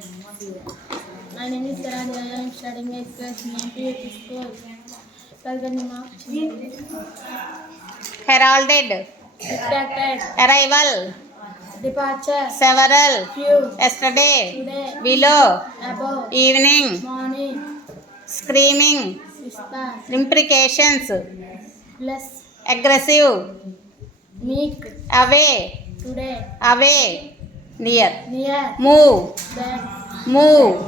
My name is Sarah. I am studying at class in school. Kalganima. Heralded. Expected. Arrival. Departure. Several. Few. Yesterday. Today. Below. Above. Evening. Morning. Screaming. Whisper. Imprecations. Bless. Aggressive. Meek. Away. Today. Away. Near. Near. Move. That. Move.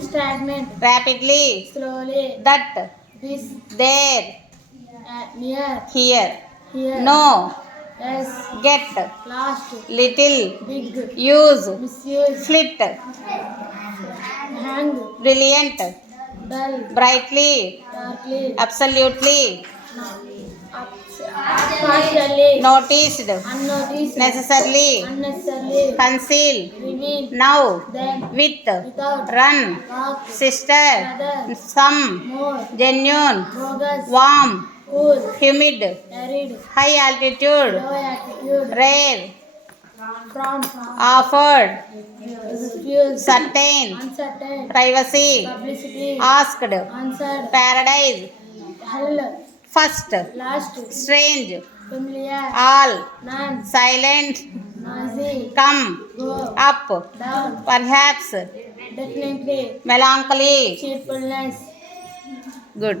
Stagnant. Rapidly. Slowly. That. This. There. Near. Here. Here. No. Yes. Get. Last. Little. Big. Use. Misuse. Flit. Hang. Brilliant. Dull. Brightly. Darkly. Absolutely. Partially. Noticed. Unnoticed. Necessarily. Unnecessarily. Conceal. Reveal. Now. Then. With. Without. Run. Walk. Sister. Brother. Some. More. Genuine. Bogus. Warm. Cool. Humid. Arid. High altitude. Low attitude. Rare. Front. Offered. Refuse. Certain. Uncertain. Privacy. Publicity. Asked. Answered. Paradise. Hell. First. Last. Strange. Familiar. All. None. Silent. Noisy. Come. Go. Up. Down. Perhaps. Definitely. Melancholy. Cheerfulness. Good.